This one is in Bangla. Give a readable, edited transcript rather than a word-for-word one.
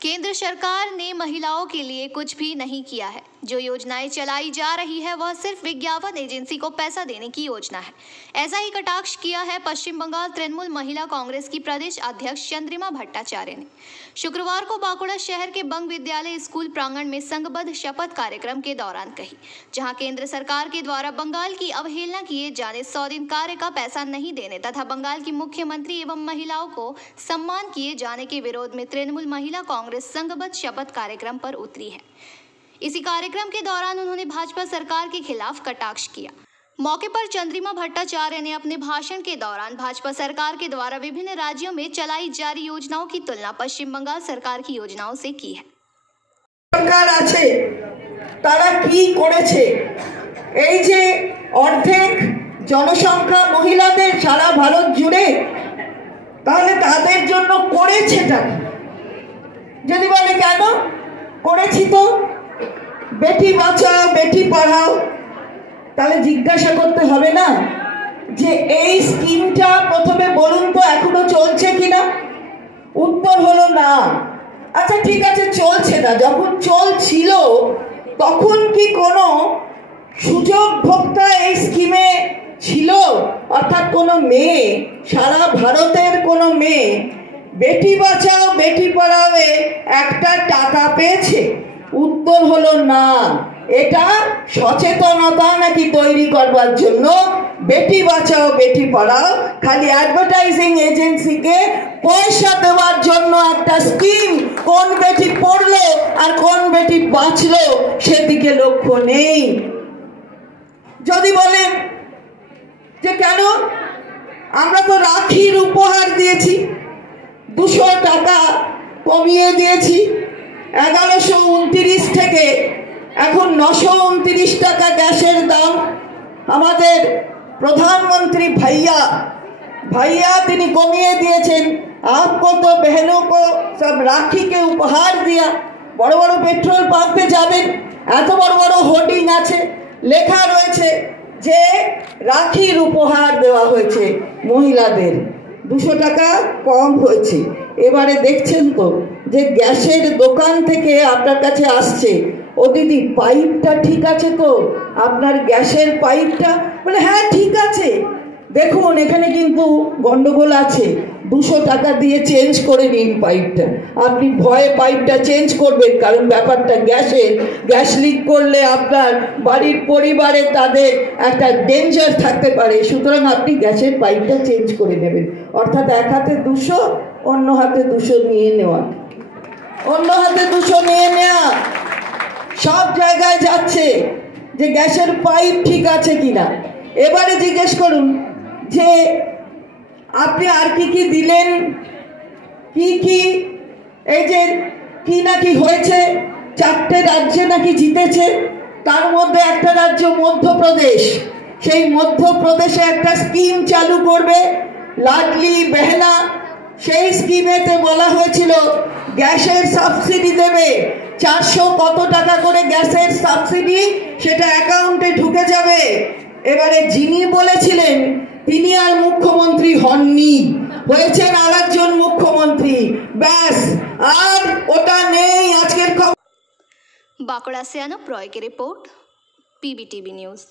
केंद्र सरकार ने महिलाओं के लिए कुछ भी नहीं किया है। जो योजनाएं चलाई जा रही है वह सिर्फ विज्ञापन एजेंसी को पैसा देने की योजना है। ऐसा ही कटाक्ष किया है पश्चिम बंगाल तृणमूल महिला कांग्रेस की प्रदेश अध्यक्ष चंद्रिमा भट्टाचार्य ने। शुक्रवार को बांकुड़ा शहर के बंग विद्यालय स्कूल प्रांगण में संघबद्ध शपथ कार्यक्रम के दौरान कही, जहां केंद्र सरकार के द्वारा बंगाल की अवहेलना किए जाने 100 दिन कार्य का पैसा नहीं देने तथा बंगाल की मुख्यमंत्री एवं महिलाओं को सम्मान किए जाने के विरोध में तृणमूल महिला कांग्रेस संघबद्ध शपथ कार्यक्रम पर उतरी है। इसी कार्यक्रम के दौरान उन्होंने भाजपा सरकार के खिलाफ कटाक्ष किया। मौके पर चंद्रिमा भट्टाचार्य ने अपने भाषण के दौरान भाजपा सरकार के द्वारा विभिन्न राज्यों में चलाई जा रही योजनाओं की तुलना पश्चिम बंगाल सरकार की योजनाओं से की है। सरकार আছে তারা কি করেছে, এই যে অর্ধেক জনসংখ্যা মহিলাদের সারা ভারত জুড়ে, তাহলে তাদের জন্য করেছেটা যদি বলে কেন করেছি, তো বেটি বাঁচাও বেটি পড়াও, তাহলে জিজ্ঞাসা করতে হবে না যে এই স্কিমটা প্রথমে বলুন তো এখনো চলছে কিনা। উত্তর হলো না। আচ্ছা ঠিক আছে, চলছে না, যখন চলছিল তখন কি কোনো সুযোগ ভোক্তা এই স্কিমে ছিল? অর্থাৎ কোনো মেয়ে, সারা ভারতের কোনো মেয়ে বেটি বাঁচাও বেটি পড়াও একটা টাকা পেয়েছে? উত্তর হলো না। এটা সচেতনতা নাকি তৈরি করবার জন্য বেটি বাঁচাও বেটি পড়াও খালি অ্যাডভার্টাইজিং এজেন্সিকে পয়সা দেওয়ার জন্য একটা স্কিম, কোন বেটি পড়লো আর কোন বেটি বাঁচলো সেদিকে লক্ষ্য নেই। যদি বলেন যে কেন আমরা তো রাখির উপহার দিয়েছি, 200 টাকা কমিয়ে দিয়েছি, 1129 থেকে এখন 929 টাকা গ্যাসের দাম। আমাদের প্রধানমন্ত্রী ভাইয়া তিনি কমিয়ে দিয়েছেন। आपको तो बहनों को सब राखी के उपहार दिया। বড় বড় পেট্রোল পাম্পে যাবেন, এত বড় বড় হোর্ডিং আছে, লেখা রয়েছে যে রাখির উপহার দেওয়া হয়েছে মহিলাদের, 200 টাকা কম হয়েছে। এবারে দেখছেন তো যে গ্যাসের দোকান থেকে আপনার কাছে আসছে, ও দিদি পাইপটা ঠিক আছে তো, আপনার গ্যাসের পাইপটা? বলে হ্যাঁ ঠিক আছে, দেখুন এখানে কিন্তু গন্ডগোল আছে, 200 টাকা দিয়ে চেঞ্জ করে নিন পাইপটা। আপনি ভয়ে পাইপটা চেঞ্জ করবেন, কারণ ব্যাপারটা গ্যাসের, গ্যাস লিক করলে আপনার বাড়ির পরিবারে তাদের একটা ডেঞ্জার থাকতে পারে, সুতরাং আপনি গ্যাসের পাইপটা চেঞ্জ করে নেবেন। অর্থাৎ এক হাতে 200, অন্য হাতে 200 নিয়ে নেওয়া, সব জায়গায় যাচ্ছে যে গ্যাসের পাইপ ঠিক আছে কিনা। এবারে জিজ্ঞেস করুন যে আপনি আর কি দিলেন, কি এই যে কি নাকি হয়েছে, 4টে রাজ্যে নাকি জিতেছে, তার মধ্যে একটা রাজ্য মধ্যপ্রদেশ। সেই মধ্যপ্রদেশে একটা স্কিম চালু করবে, লাডলি বেহনা। সেই স্কিমেতে বলা হয়েছিল গ্যাসের সাবসিডি দেবে, 400 কত টাকা করে গ্যাসের সাবসিডি, সেটা অ্যাকাউন্টে ঢুকে যাবে। এবারে যিনি বলেছিলেন তিনি আর মুখ্যমন্ত্রী হননি, হয়েছেন আরেকজন মুখ্যমন্ত্রী, ব্যাস আর ওটা নেই। আজকের बांकुड़ा से अनुप रॉय की रिपोर्ट, PBTV न्यूज़।